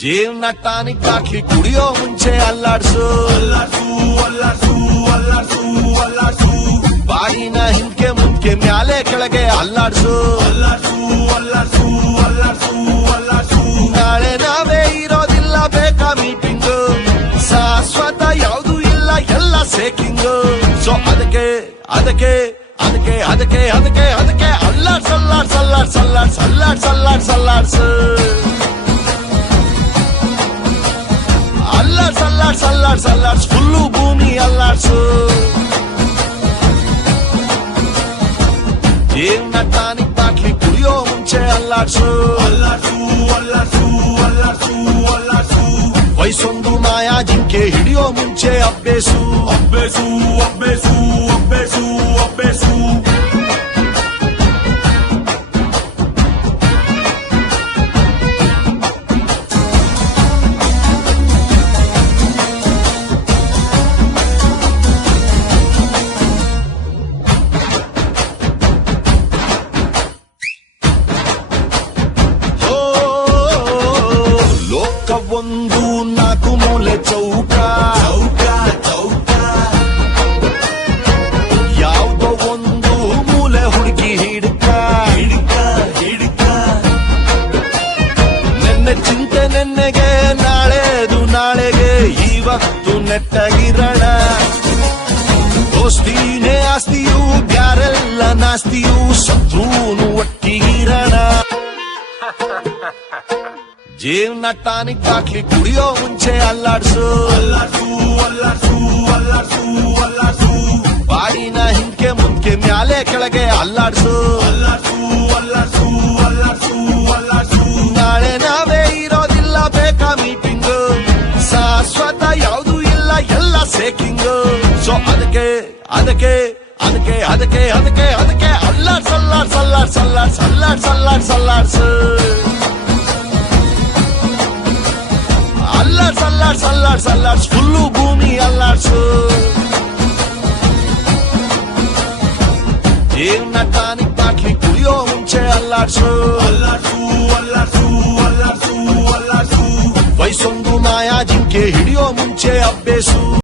ಜೀವನ ಟಾನಿಕ್ ಹಾಕಿ ಕುಡಿಯೋ ಮುಂಚೆ ಅಲ್ಲಾಡ್ಸು ಬಾಯಿನ ಹಿಂಕೆ ಮುಂಕೆ ಮ್ಯಾಲೆ ಕೆಳಗೆ ಅಲ್ಲಾಡ್ಸು ನಾಳೆ ನಾವೇ ಇರೋದಿಲ್ಲ ಬೇಕಾ ಮೀಟಿಂಗು ಶಾಶ್ವತ ಯಾವುದು ಇಲ್ಲ ಎಲ್ಲ ಸೇಕಿಂಗು ಸೊ ಅದಕ್ಕೆ ಅದಕ್ಕೆ ಅದಕ್ಕೆ ಅದಕ್ಕೆ ಅದಕ್ಕೆ ಅದಕ್ಕೆ ಅಲ್ಲಾಡ್ಸು ಅಲ್ಲಾಡ್ಸ್ ಫುಲ್ಲು ಭೂಮಿ ಅಲ್ಲಾಡ್ಸು ಜೀವನ ಟಾನಿಕ್ ಬಾಟ್ಲಿ ಕುಡಿಯೋ ಮುಂಚೆ ಅಲ್ಲಾಡ್ಸು ವಯಸ್ಸೊಂದು ಮಾಯಾ ಜಿಂಕೆ ಹಿಡಿಯೋ ಮುಂಚೆ ಅಬ್ಬೇಸು ಒಂದು ನಾಲ್ಕು ಮೂಲೆ ಚೌಕ ಯಾವುದೋ ಒಂದು ಮೂಲೆ ಹುಡುಕಿ ಹಿಡ್ಕ ನೆನ್ನೆ ಚಿಂತೆ ನೆನ್ನೆಗೆ ನಾಳೆದು ನಾಳೆಗೆ ಇವತ್ತು ನೆಟ್ಟಗಿರಣ ದೋಸ್ತಿನೇ ಆಸ್ತಿಯು ಬ್ಯಾರೆಲ್ಲ ನಾಸ್ತಿಯು ಶತ್ರುನು ಒಟ್ಟಿಗಿರಣ ಜೀವನ ಟಾನಿಕ್ ಹಾಕಿ ಕುಡಿಯೋ ಮುಂಚೆ ಅಲ್ಲಾಡ್ಸು ಬಾಯಿನ ಹಿಂಕೆ ಮುಂಕೆ ಮ್ಯಾಲೆ ಕೆಳಗೆ ಅಲ್ಲಾಡ್ಸು ನಾಳೆ ನಾವೇ ಇರೋದಿಲ್ಲ ಬೇಕಾ ಮೀಟಿಂಗು ಶಾಶ್ವತ ಯಾವುದು ಇಲ್ಲ ಎಲ್ಲ ಸೇಕಿಂಗು ಸೊ ಅದಕ್ಕೆ ಅದಕ್ಕೆ ಅದಕ್ಕೆ ಅದಕ್ಕೆ ಅದಕ್ಕೆ ಅದಕ್ಕೆ ಅಲ್ಲಾಡ್ಸು ಅಲ್ಲಾಡ್ಸ್ ಫುಲ್ಲು ಭೂಮಿ ಅಲ್ಲಾಡ್ಸು ಜೀವನ ಟಾನಿಕ್ ಬಾಟ್ಲಿ ಕುಡಿಯೋ ಮುಂಚೆ ಅಲ್ಲಾಡ್ಸು ವಯಸ್ಸೊಂದು ಮಾಯಾ ಜಿಂಕೆ ಹಿಡಿಯೋ ಮುಂಚೆ ಅಬ್ಬೇಸು